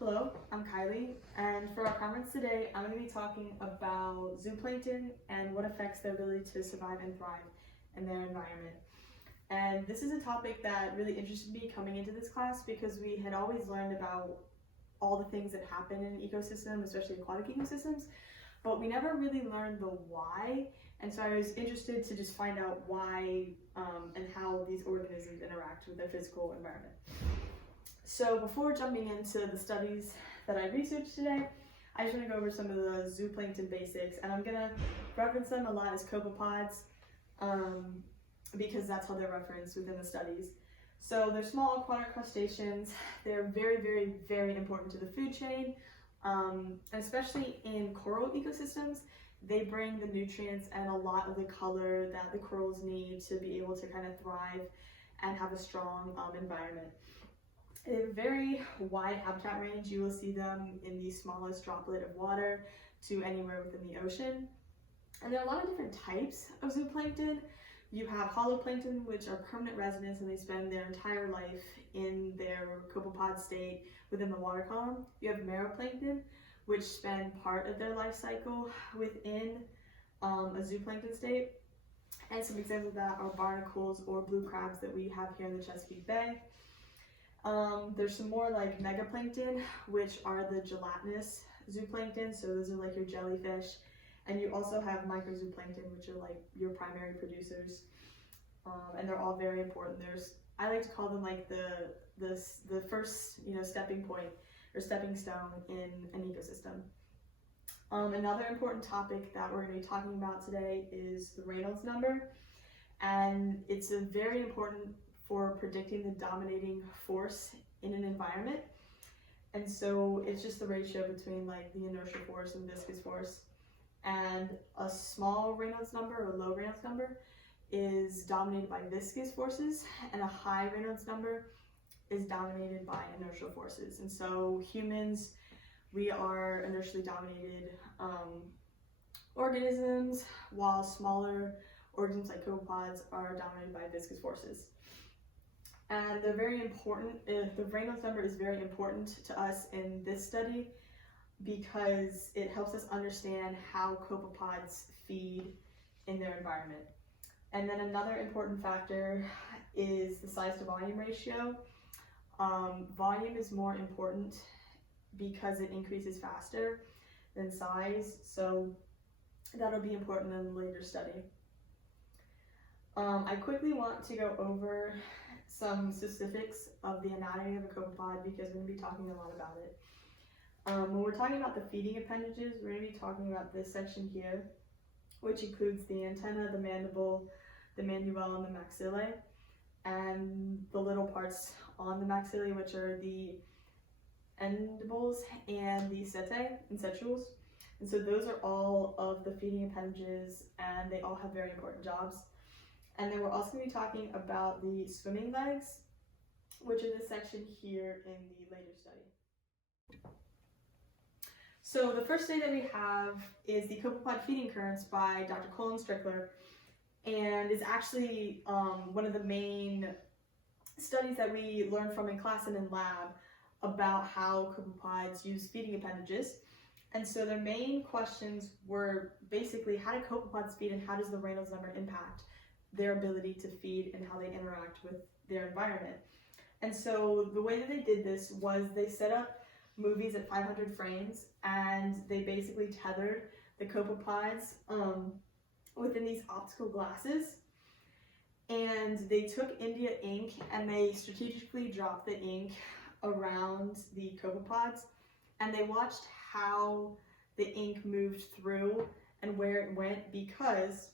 Hello, I'm Kylie, and for our comments today, I'm going to be talking about zooplankton and what affects their ability to survive and thrive in their environment. And this is a topic that really interested me coming into this class because we had always learned about all the things that happen in an ecosystem, especially aquatic ecosystems, but we never really learned the why. And so I was interested to just find out why and how these organisms interact with their physical environment. So before jumping into the studies that I researched today, I just want to go over some of the zooplankton basics, and I'm going to reference them a lot as copepods because that's how they're referenced within the studies. So they're small aquatic crustaceans. They're very, very, very important to the food chain, and especially in coral ecosystems. They bring the nutrients and a lot of the color that the corals need to be able to kind of thrive and have a strong environment. They have a very wide habitat range. You will see them in the smallest droplet of water to anywhere within the ocean. And there are a lot of different types of zooplankton. You have holoplankton, which are permanent residents and they spend their entire life in their copepod state within the water column. You have meroplankton, which spend part of their life cycle within a zooplankton state. And some examples of that are barnacles or blue crabs that we have here in the Chesapeake Bay. There's some more like megaplankton, which are the gelatinous zooplankton. So those are like your jellyfish. And you also have microzooplankton, which are like your primary producers. And they're all very important. I like to call them like the first, stepping point or stepping stone in an ecosystem. Another important topic that we're going to be talking about today is the Reynolds number. And it's a very important for predicting the dominating force in an environment. And so it's just the ratio between like the inertial force and viscous force. And a small Reynolds number or low Reynolds number is dominated by viscous forces, and a high Reynolds number is dominated by inertial forces. And so humans, we are inertially dominated organisms, while smaller organisms like copepods are dominated by viscous forces. And they're very important. The Reynolds number is very important to us in this study because it helps us understand how copepods feed in their environment. And then another important factor is the size to volume ratio. Volume is more important because it increases faster than size, so that'll be important in a later study. I quickly want to go over some specifics of the anatomy of a copepod because we're going to be talking a lot about it. When we're talking about the feeding appendages, we're going to be talking about this section here, which includes the antenna, the mandible, the manual, and the maxillae, and the little parts on the maxillae, which are the endibles and the setae and sexuals. And so those are all of the feeding appendages, and they all have very important jobs. And then we're also going to be talking about the swimming legs, which are this section here in the later study. So the first study that we have is the copepod feeding currents by Dr. Colin Strickler, and it's actually one of the main studies that we learned from in class and in lab about how copepods use feeding appendages. And so their main questions were basically, how do copepods feed and how does the Reynolds number impact their ability to feed and how they interact with their environment? And so the way that they did this was they set up movies at 500 frames, and they basically tethered the copepods within these optical glasses. And they took India ink and they strategically dropped the ink around the copepods, and they watched how the ink moved through and where it went, because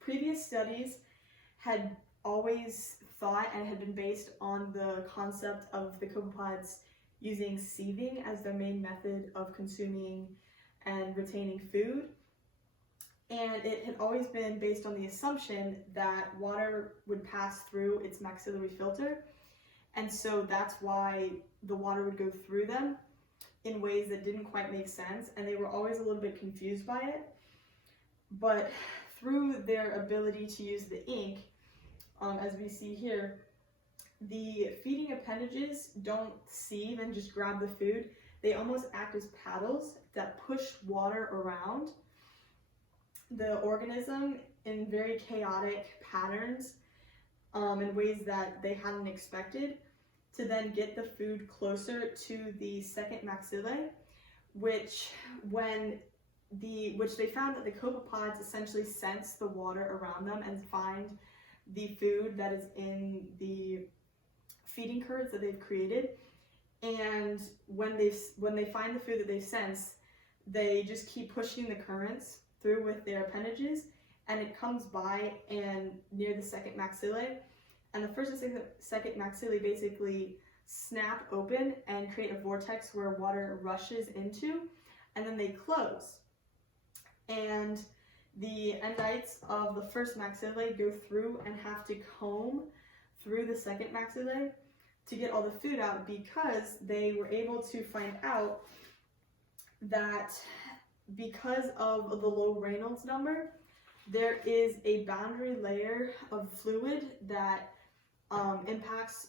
previous studies had always thought and had been based on the concept of the copepods using sieving as their main method of consuming and retaining food. And it had always been based on the assumption that water would pass through its maxillary filter. And so that's why the water would go through them in ways that didn't quite make sense. And they were always a little bit confused by it. But through their ability to use the ink, as we see here, the feeding appendages don't sieve and just grab the food. They almost act as paddles that push water around the organism in very chaotic patterns, in ways that they hadn't expected, to then get the food closer to the second maxillae, which they found that the copepods essentially sense the water around them and find the food that is in the feeding currents that they've created. And when they find the food that they sense, they just keep pushing the currents through with their appendages, and it comes by and near the second maxillae. And the first and second maxillae basically snap open and create a vortex where water rushes into, and then they close. And the endites of the first maxillae go through and have to comb through the second maxillae to get all the food out, because they were able to find out that because of the low Reynolds number, there is a boundary layer of fluid that impacts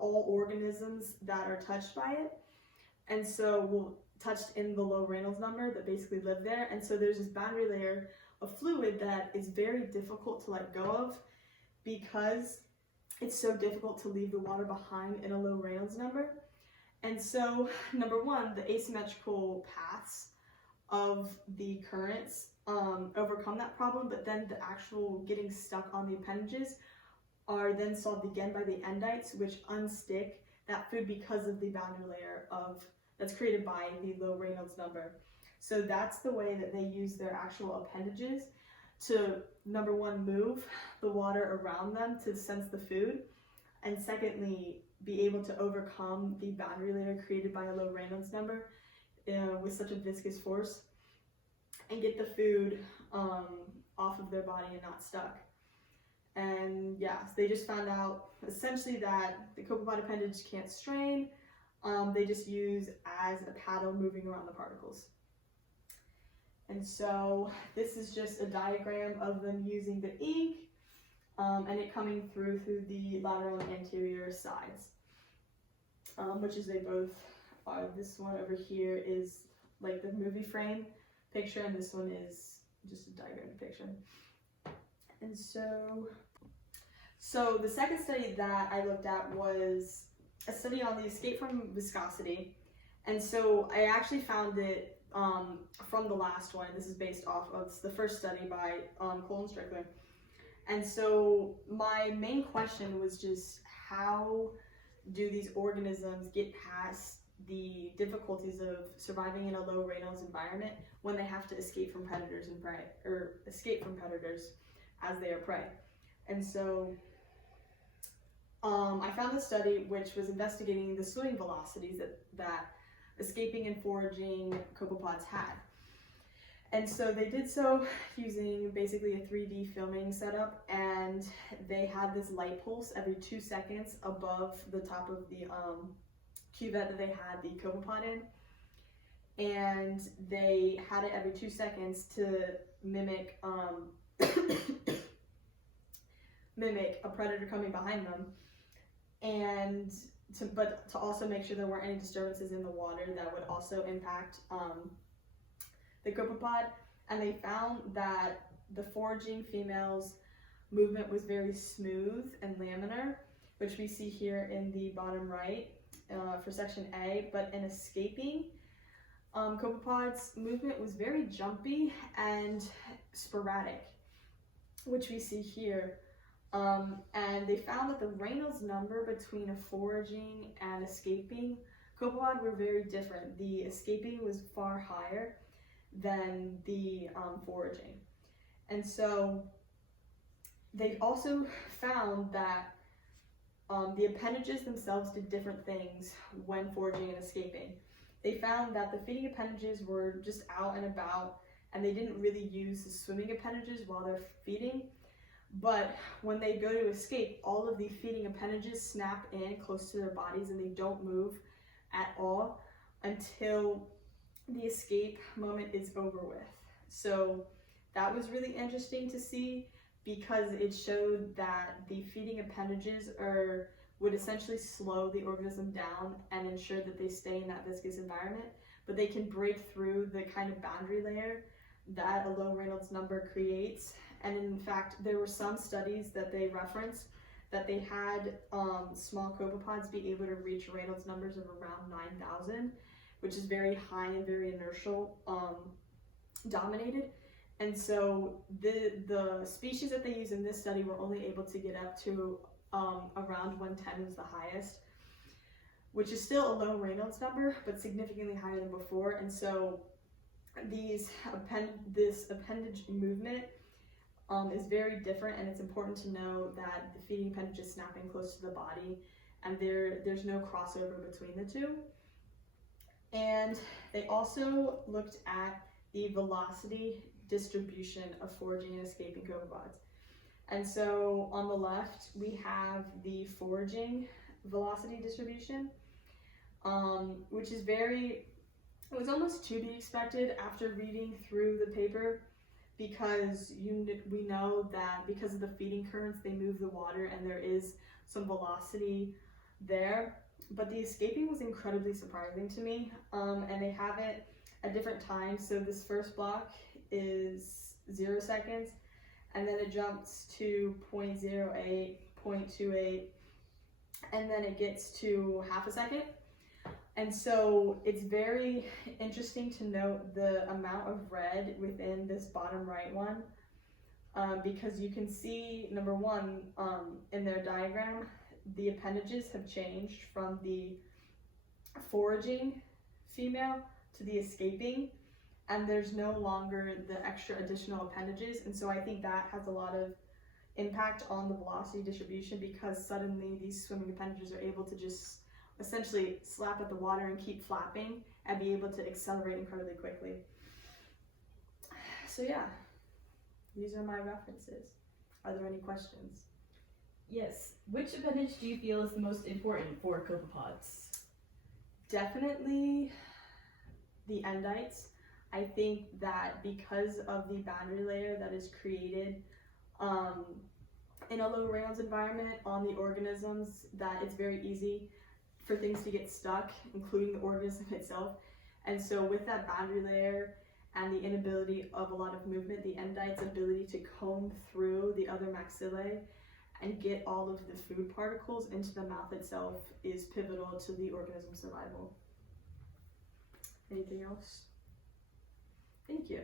all organisms that are touched by it, and so touched in the low Reynolds number that basically live there. And so there's this boundary layer of fluid that is very difficult to let go of, because it's so difficult to leave the water behind in a low Reynolds number. And so, number one, the asymmetrical paths of the currents overcome that problem, but then the actual getting stuck on the appendages are then solved again by the endites, which unstick that food because of the boundary layer that's created by the low Reynolds number. So that's the way that they use their actual appendages to, number one, move the water around them to sense the food, and secondly, be able to overcome the boundary layer created by a low Reynolds number with such a viscous force, and get the food off of their body and not stuck. And yeah, so they just found out essentially that the copepod appendage can't strain. They just use as a paddle moving around the particles. And so this is just a diagram of them using the ink and it coming through the lateral and anterior sides, which is they both are. This one over here is like the movie frame picture, and this one is just a diagram picture. And so the second study that I looked at was a study on the escape from viscosity. And so I actually found it from the last one. This is based off of the first study by Cole and Strickler. And so my main question was just, how do these organisms get past the difficulties of surviving in a low Reynolds environment when they have to escape from predators and prey, or escape from predators as they are prey? And so I found a study which was investigating the swimming velocities that escaping and foraging copepods had. And so they did so using basically a 3D filming setup, and they had this light pulse every 2 seconds above the top of the cuvette that they had the copepod in, and they had it every 2 seconds to mimic mimic a predator coming behind them, and to also make sure there weren't any disturbances in the water that would also impact the copepod. And they found that the foraging female's movement was very smooth and laminar, which we see here in the bottom right for section A, but in escaping, copepod's movement was very jumpy and sporadic, which we see here. And they found that the Reynolds number between a foraging and escaping copepod were very different. The escaping was far higher than the foraging. And so they also found that the appendages themselves did different things when foraging and escaping. They found that the feeding appendages were just out and about, and they didn't really use the swimming appendages while they're feeding. But when they go to escape, all of the feeding appendages snap in close to their bodies, and they don't move at all until the escape moment is over with. So that was really interesting to see, because it showed that the feeding appendages are would essentially slow the organism down and ensure that they stay in that viscous environment, but they can break through the kind of boundary layer that a low Reynolds number creates. And in fact, there were some studies that they referenced that they had small copepods be able to reach Reynolds numbers of around 9,000, which is very high and very inertial dominated. And so the species that they use in this study were only able to get up to around 110 was the highest, which is still a low Reynolds number, but significantly higher than before. And so this appendage movement is very different, and it's important to know that the feeding appendage is snapping close to the body, and there's no crossover between the two. And they also looked at the velocity distribution of foraging and escaping copepods. And so on the left, we have the foraging velocity distribution, which is it was almost to be expected after reading through the paper, because we know that because of the feeding currents, they move the water and there is some velocity there. But the escaping was incredibly surprising to me, and they have it at different times. So this first block is 0 seconds, and then it jumps to 0.08, 0.28, and then it gets to half a second. And so it's very interesting to note the amount of red within this bottom right one, because you can see, number one, in their diagram, the appendages have changed from the foraging female to the escaping, and there's no longer the extra additional appendages. And so I think that has a lot of impact on the velocity distribution, because suddenly these swimming appendages are able to just essentially slap at the water and keep flapping and be able to accelerate incredibly quickly. So yeah, these are my references. Are there any questions? Yes. Which appendage do you feel is the most important for copepods? Definitely the endites. I think that because of the boundary layer that is created in a low Reynolds environment on the organisms, that it's very easy for things to get stuck, including the organism itself. And so with that boundary layer and the inability of a lot of movement, the endite's ability to comb through the other maxillae and get all of the food particles into the mouth itself is pivotal to the organism's survival. Anything else? Thank you.